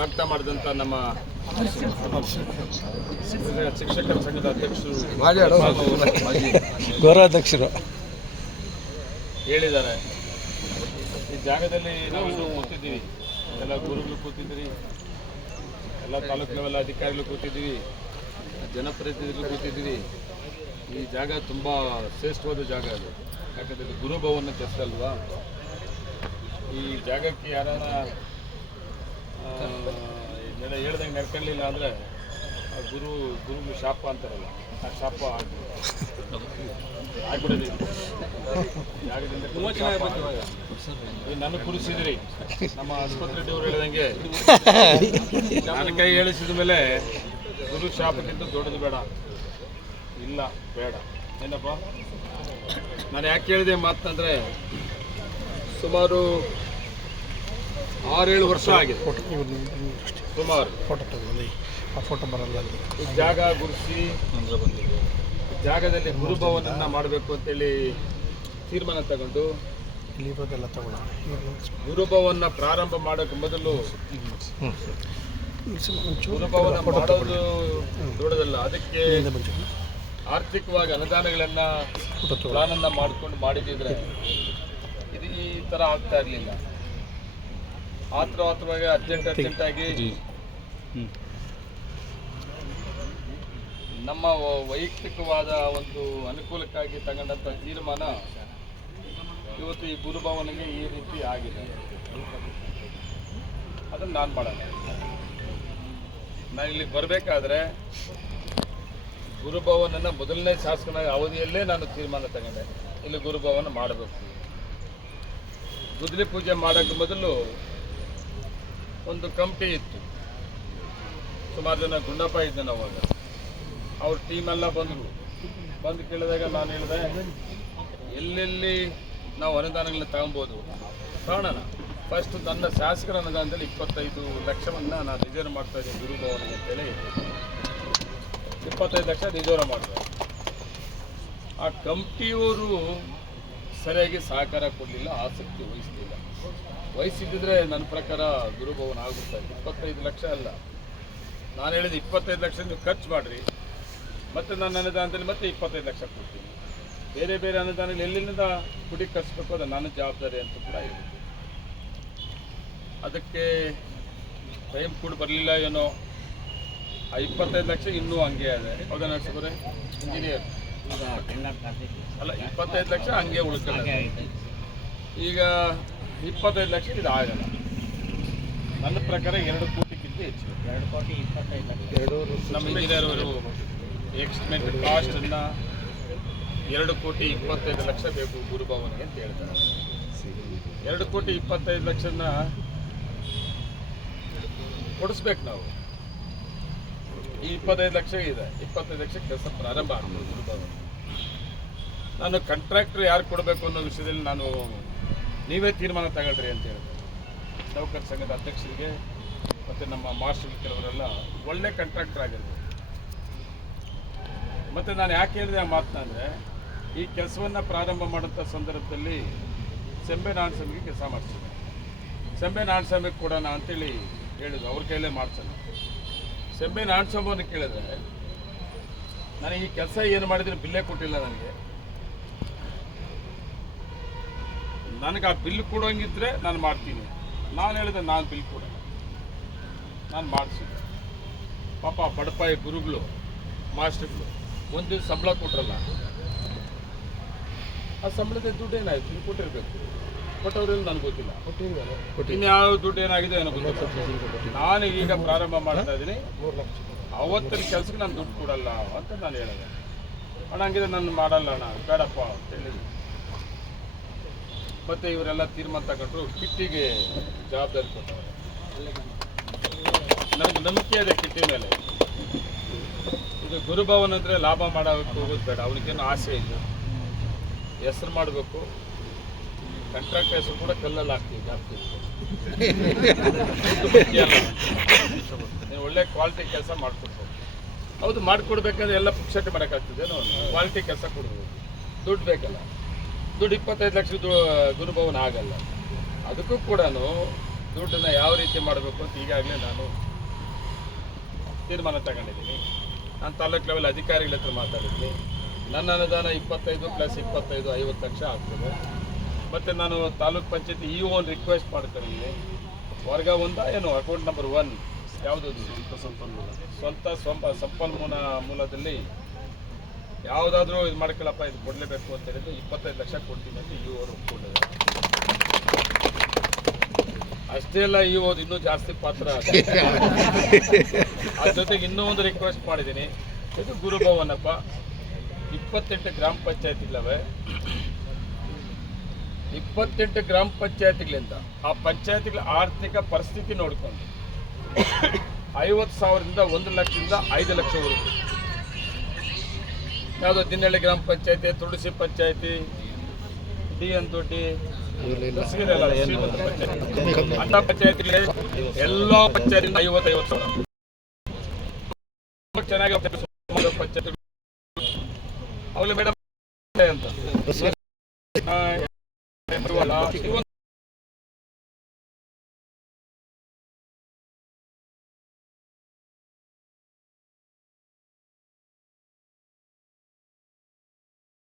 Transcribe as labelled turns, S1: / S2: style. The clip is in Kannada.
S1: ಸ್ವಾಗತ ಮಾಡಿದಂಥ ನಮ್ಮ ಶಿಕ್ಷಕರ ಸಂಘದ ಅಧ್ಯಕ್ಷರು
S2: ಗೌರವಾಧ್ಯಕ್ಷರು.
S1: ಹೇಳಿದ್ದಾರೆ. ಈ ಜಾಗದಲ್ಲಿ ನಾವು ಕೂತಿದ್ದೀವಿ ಎಲ್ಲ ಗುರುಗಳು ಕೂತಿದ್ದೀರಿ. ಎಲ್ಲ ತಾಲೂಕು ಲೆವೆಲ್ ಅಧಿಕಾರಿಗಳು ಕೂತಿದ್ದೀವಿ ಜನಪ್ರತಿನಿಧಿಗಳು ಕೂತಿದ್ದೀವಿ ಈ ಜಾಗ ತುಂಬ ಶ್ರೇಷ್ಠವಾದ ಜಾಗ ಅದು. ಯಾಕಂದರೆ ಗುರುಭವನ ಕೆಲಸ ಅಲ್ವಾ ಈ ಜಾಗಕ್ಕೆ ಯಾರಾನ ನೆನೆ ಹೇಳ್ದಂಗೆ ನಡ್ಕೊಳ್ಳಿಲ್ಲ ಅಂದರೆ ಗುರು ಗುರುಗಳು ಶಾಪ ಅಂತಾರಲ್ಲ ಆ ಶಾಪ ಆಗ್ಬಿಡೋದು ನನಗೆ ಕುಡಿಸಿದ್ರಿ. ನಮ್ಮ ಆಸ್ಪತ್ರೆ ಅವ್ರು ಹೇಳಿದಂಗೆ. ನನ್ನ ಕೈ ಹೇಳಿಸಿದ ಮೇಲೆ ಗುರು ಶಾಪಕ್ಕಿಂತ ದೊಡ್ಡದು ಬೇಡ. ಇಲ್ಲ ಬೇಡ. ಏನಪ್ಪ? ನಾನು ಯಾಕೆ ಹೇಳಿದೆ ಮಾತಂದ್ರೆ ಸುಮಾರು ಆರೇಳು ವರ್ಷ ಆಗಿದೆ.
S2: ಫೋಟೋ
S1: ಸುಮಾರು.
S2: ಫೋಟೋ ತಗೊಳ್ಳಿ ಆ ಫೋಟೋ ಬರಲ್ಲ ಅಲ್ಲಿ.
S1: ಈ ಜಾಗ ಗುರುಸಿ ಜಾಗದಲ್ಲಿ ಗುರುಭವನನ್ನ ಮಾಡಬೇಕು ಅಂತೇಳಿ ತೀರ್ಮಾನ ತಗೊಂಡು
S2: ಇಲ್ಲಿರೋದೆಲ್ಲ ತಗೊಳ್ಳ
S1: ಗುರುಭವನ ಪ್ರಾರಂಭ ಮಾಡೋಕೆ ಮೊದಲು ಗುರುಭವನ ಮಾಡೋದು ದೊಡ್ಡದಲ್ಲ. ಅದಕ್ಕೆ ಆರ್ಥಿಕವಾಗಿ ಅನುದಾನಗಳನ್ನ
S2: ಫೋಟೋ ಮಾಡಿಕೊಂಡು
S1: ಪ್ಲಾನ್ ಅನ್ನ ಮಾಡ್ಕೊಂಡು ಮಾಡಿದಿದ್ರೆ ಇದು ಈ ತರ ಆಗ್ತಾ ಇರ್ಲಿಲ್ಲ. ಆತ್ರ ಆತ್ರವಾಗಿ ಅರ್ಜೆಂಟ್ ಅರ್ಜೆಂಟ್ ಆಗಿ ನಮ್ಮ ವೈಯಕ್ತಿಕವಾದ ಒಂದು ಅನುಕೂಲಕ್ಕಾಗಿ ತಗೊಂಡಂತ ತೀರ್ಮಾನ ಇವತ್ತು ಈ ಗುರುಭವನಿಗೆ ಈ ರೀತಿ ಆಗಿದೆ. ಅದನ್ನು ನಾನು ಮಾಡೋಣ ನಾನು ಇಲ್ಲಿಗೆ ಬರಬೇಕಾದ್ರೆ ಗುರುಭವನನ್ನ ಮೊದಲನೇ ಶಾಸಕನ ಅವಧಿಯಲ್ಲೇ ನಾನು ತೀರ್ಮಾನ ತಗೊಂಡೆ. ಇಲ್ಲಿ ಗುರುಭವನ ಮಾಡಬೇಕು. ಗುದ್ಲಿ ಪೂಜೆ ಮಾಡೋಕ್ಕೆ ಮೊದಲು ಒಂದು ಕಮಿಟಿ ಇತ್ತು. ಸುಮಾರು ಜನ ಗುಂಡಪ್ಪ ಇದ್ದೇನೆ ಅವಾಗ ಅವ್ರ ಟೀಮೆಲ್ಲ ಬಂದರು. ಬಂದು ಕೇಳಿದಾಗ ನಾನು ಹೇಳಿದೆ, ಎಲ್ಲೆಲ್ಲಿ ನಾವು ಅನುದಾನಗಳನ್ನ ತಗೊಬೋದು? ಕಾಣೋಣ ಫಸ್ಟ್ ನನ್ನ ಶಾಸಕರ ಅನುದಾನದಲ್ಲಿ ಇಪ್ಪತ್ತೈದು ಲಕ್ಷವನ್ನು ನಾನು ರಿಸರ್ವ್ ಮಾಡ್ತಾ ಇದ್ದೀನಿ ಗುರುಭವನ ಅಂತೇಳಿ. ಇಪ್ಪತ್ತೈದು ಲಕ್ಷ ರಿಸರ್ವ್ ಮಾಡಿದೆ. ಆ ಕಮಿಟಿಯವರು ಸರಿಯಾಗಿ ಸಹಕಾರ ಕೊಡಲಿಲ್ಲ, ಆಸಕ್ತಿ ವಹಿಸಲಿಲ್ಲ. ವಹಿಸಿದ್ರೆ ನನ್ನ ಪ್ರಕಾರ ಗುರುಭವನ ಆಗುತ್ತೆ ಇಪ್ಪತ್ತೈದು ಲಕ್ಷ ಅಲ್ಲ. ನಾನು ಹೇಳಿದ ಇಪ್ಪತ್ತೈದು ಲಕ್ಷ ನೀವು ಖರ್ಚು ಮಾಡಿರಿ. ಮತ್ತು ನನ್ನ ಅನುದಾನದಲ್ಲಿ ಮತ್ತೆ ಇಪ್ಪತ್ತೈದು ಲಕ್ಷ ಕೊಡ್ತೀನಿ. ಬೇರೆ ಬೇರೆ ಅನುದಾನಗಳು ಎಲ್ಲಿಂದ ಕುಡಿ ಕಳಿಸ್ಬೇಕು ಅದು ನನ್ನ ಜವಾಬ್ದಾರಿ ಅಂತ ಕೂಡ ಹೇಳಿದ್ದೆ ಅದಕ್ಕೆ ಟೈಮ್ ಕೂಡ ಬರಲಿಲ್ಲ ಏನೋ. ಆ ಇಪ್ಪತ್ತೈದು ಲಕ್ಷ ಇನ್ನೂ ಹಂಗೆ ಇದೆ. ಹೌದಾ ನಡ್ಸೋರೆ ಇಂಜಿನಿಯರ್ ಅಲ್ಲ ಇಪ್ಪತ್ತೈದು ಲಕ್ಷ ಹಂಗೆ ಉಳ್ಕೊಳ್ಳ ಈಗ ಇಪ್ಪತ್ತೈದು ಲಕ್ಷ ಇದು ಆಗಲ್ಲ. ನನ್ನ ಪ್ರಕಾರ ಎರಡು ಕೋಟಿಗಿಂತ ಹೆಚ್ಚು. ಎರಡು ಕೋಟಿ ಇಪ್ಪತ್ತೈದು ಲಕ್ಷ. ನಮ್ಮ ಇಂಜಿನಿಯರ್ ಅವರು ಎಕ್ಸ್ಟಿಮೇಟ್ ಕಾಸ್ಟ್ ಅನ್ನ ಎರಡು ಕೋಟಿ ಇಪ್ಪತ್ತೈದು ಲಕ್ಷ ಬೇಕು ಗುರುಭವನಿಗೆ ಅಂತ ಹೇಳ್ತಾರೆ. ಎರಡು ಕೋಟಿ ಇಪ್ಪತ್ತೈದು ಲಕ್ಷನ ಕೊಡಿಸ್ಬೇಕು ನಾವು. ಈ ಇಪ್ಪತ್ತೈದು ಲಕ್ಷ ಇದೆ. ಇಪ್ಪತ್ತೈದು ಲಕ್ಷ ಕೆಲಸ ಪ್ರಾರಂಭ ಆಗ್ಬೋದು ಗುರುಭವನ ನಾನು ಕಾಂಟ್ರಾಕ್ಟರ್ ಯಾರು ಕೊಡಬೇಕು ಅನ್ನೋ ವಿಷಯದಲ್ಲಿ ನಾನು ನೀವೇ ತೀರ್ಮಾನ ತಗೊಳ್ರಿ ಅಂತ ಹೇಳಿದೆ ನೌಕರ ಸಂಘದ ಅಧ್ಯಕ್ಷರಿಗೆ ಮತ್ತು ನಮ್ಮ ಮಾರ್ಷಲ್ ಕೆಲವರೆಲ್ಲ ಒಳ್ಳೆ ಕಾಂಟ್ರಾಕ್ಟರ್ ಆಗಿರ್ಬೋದು ಮತ್ತು ನಾನು ಯಾಕೆ ಹೇಳಿದೆ ಆ ಮಾತು ಅಂದರೆ, ಈ ಕೆಲಸವನ್ನು ಪ್ರಾರಂಭ ಮಾಡೋಂಥ ಸಂದರ್ಭದಲ್ಲಿ ಸೆಂಬೆ ನಾರಾಯಣಸ್ವಾಮಿಗೆ ಕೆಲಸ ಮಾಡಿಸಿದೆ ಸೆಂಬೆ ನಾರಾಯಣಸ್ವಾಮಿಗೆ ಕೊಡೋಣ ಅಂತೇಳಿ ಹೇಳಿದ್ರು. ಅವ್ರ ಕೈಲೇ ಮಾಡ್ಸೋಣ. ಸೆಂಬೆ ನಾರಾಯಣಸ್ವಾಮಿಯನ್ನು ಕೇಳಿದ್ರೆ, ನನಗೆ ಈ ಕೆಲಸ ಏನು ಮಾಡಿದ್ರೆ ಬಿಲ್ಲೇ ಕೊಟ್ಟಿಲ್ಲ ನನಗೆ. ನನಗೆ ಆ ಬಿಲ್ ಕೊಡೋಂಗಿದ್ರೆ ನಾನು ಮಾಡ್ತೀನಿ. ನಾನು ಹೇಳಿದೆ ನಾನು ಬಿಲ್ ಕೊಡ. ನಾನು ಮಾಡಿಸಿದ್ದೆ. ಪಾಪ ಬಡಪಾಯಿ ಗುರುಗಳು ಮಾಸ್ಟರ್ಗಳು ಒಂದು ದಿವಸ ಸಂಬಳ ಕೊಟ್ರಲ್ಲ. ಆ ಸಂಬಳದ ದುಡ್ಡು ಏನಾಯ್ತು? ನೀವು ಕೊಟ್ಟಿರ್ಬೇಕು. ಕೊಟ್ಟವ್ರಲ್ಲಿ ನನಗೆ ಗೊತ್ತಿಲ್ಲ. ಇನ್ಯಾವ ದುಡ್ಡು ಏನಾಗಿದೆ ನಾನು ಈಗ ಪ್ರಾರಂಭ ಮಾಡ್ತಾ ಇದ್ದೀನಿ. ಅವತ್ತಿನ ಕೆಲಸಕ್ಕೆ ನಾನು ದುಡ್ಡು ಕೊಡಲ್ಲ ಅಂತ ನಾನು ಹೇಳಿದೆ. ಅಣ್ಣ ಹಂಗಿದ್ರೆ ನಾನು ಮಾಡಲ್ಲ ಅಣ್ಣ. ಬೇಡಪ್ಪ ಅಂತ ಹೇಳಿದ್ದೆ ಮತ್ತೆ ಇವರೆಲ್ಲ ತೀರ್ಮಾನ ತಗೊಂಡ್ರು ಕಿಟ್ಟಿಗೆ ಜವಾಬ್ದಾರಿ ಕೊಟ್ಟವರು. ನನಗೆ ನಂಬಿಕೆ ಇದೆ ಕಿಟ್ಟಿ ಮೇಲೆ. ಇದು ಗುರುಭವನ್ ಅಂದರೆ ಲಾಭ ಮಾಡೋಕ್ಕೆ ಹೋಗೋದು ಬೇಡ, ಅವನಿಗೇನು ಆಸೆ ಇಲ್ಲ. ಹೆಸರು ಮಾಡಬೇಕು. ಕಂಟ್ರಾಕ್ಟ್ ಹೆಸರು ಕೂಡ ಕಲ್ಲಲ್ಲಿ ಹಾಕ್ತೀವಿ, ಜಾಸ್ತಿ. ನೀವು ಒಳ್ಳೆ ಕ್ವಾಲಿಟಿ ಕೆಲಸ ಮಾಡಿಕೊಡ್ಬೇಕು. ಹೌದು, ಮಾಡಿಕೊಡ್ಬೇಕಾದ್ರೆ ಎಲ್ಲ ಪುಕ್ಷಟೆ ಮಾಡೋಕ್ಕಾಗ್ತದೆ ಕ್ವಾಲಿಟಿ ಕೆಲಸ ಕೊಡ್ಬೋದು. ದುಡ್ಡು ಬೇಕಲ್ಲ. ದುಡ್ಡು ಇಪ್ಪತ್ತೈದು ಲಕ್ಷ ಗುರುಭವನ ಆಗಲ್ಲ. ಅದಕ್ಕೂ ಕೂಡ ದುಡ್ಡನ್ನ ಯಾವ ರೀತಿ ಮಾಡಬೇಕು ಅಂತ ಈಗಾಗಲೇ ನಾನು ತೀರ್ಮಾನ ತಗೊಂಡಿದ್ದೀನಿ. ನಾನು ತಾಲೂಕು ಲೆವೆಲ್ ಅಧಿಕಾರಿಗಳ ಹತ್ರ ಮಾತಾಡಿದ್ದೀನಿ. ನನ್ನ ಅನುದಾನ ಇಪ್ಪತ್ತೈದು ಪ್ಲಸ್ ಇಪ್ಪತ್ತೈದು ಐವತ್ತು ಲಕ್ಷ ಆಗ್ತದೆ. ಮತ್ತು ನಾನು ತಾಲೂಕ್ ಪಂಚಾಯತಿ ಈ ಒನ್ ರಿಕ್ವೆಸ್ಟ್ ಮಾಡ್ಕೊಂಡಿದ್ದೀನಿ. ವರ್ಗ ಒಂದ ಏನು? ಅಕೌಂಟ್ ನಂಬರ್ ಒನ್ ಯಾವುದು ಸಂಪನ್ಮೂಲ. ಸ್ವಂತ ಸ್ವಂಪ ಸಂಪನ್ಮೂಲ ಮೂಲದಲ್ಲಿ ಯಾವುದಾದ್ರೂ ಇದು ಮಾಡ್ಕೊಳ್ಳಪ್ಪ ಇದು ಕೊಡಲೇಬೇಕು ಅಂತ ಹೇಳಿದ್ರೆ ಇಪ್ಪತ್ತೈದು ಲಕ್ಷ ಕೊಡ್ತೀನಿ ಅಂತ ಇ ಅವರು ಒಪ್ಕೊಂಡಿದ್ದಾರೆ. ಅಷ್ಟೇ ಅಲ್ಲ ಇ ಓದು ಇನ್ನೂ ಜಾಸ್ತಿ ಪಾತ್ರ ಅದ್ರ ಜೊತೆಗೆ ಇನ್ನೂ ಒಂದು ರಿಕ್ವೆಸ್ಟ್ ಮಾಡಿದ್ದೀನಿ. ಇದು ಗುರುಭವನಪ್ಪ. ಇಪ್ಪತ್ತೆಂಟು ಗ್ರಾಮ ಪಂಚಾಯತಿಗಳವೆ. ಇಪ್ಪತ್ತೆಂಟು ಗ್ರಾಮ ಪಂಚಾಯತ್ಗಳಿಂದ ಆ ಪಂಚಾಯತ್ಗಳ ಆರ್ಥಿಕ ಪರಿಸ್ಥಿತಿ ನೋಡ್ಕೊಂಡು ಐವತ್ತು ಸಾವಿರದಿಂದ ಒಂದು ಲಕ್ಷದಿಂದ ಐದು ಲಕ್ಷವರೆಗೂ. ಯಾವುದೋ ದಿನಹಳ್ಳಿ ಗ್ರಾಮ ಪಂಚಾಯತಿ ತುಳಸಿ ಪಂಚಾಯತಿ ಡಿ ದಸಗಿರಿ ಅಲ್ಲ, ಶ್ರೀಮಂತ ಪಂಚಾಯತಿ. ಅಂತ ಎಲ್ಲ ಪಂಚಾಯತಿಯಿಂದ ಐವತ್ತೈವತ್ತು ಐವತ್ತು ಸಾವಿರ ಚೆನ್ನಾಗಿ ಪಂಚಾಯತ್ ಅವಳು ಮೇಡಮ್ ಅಂತ.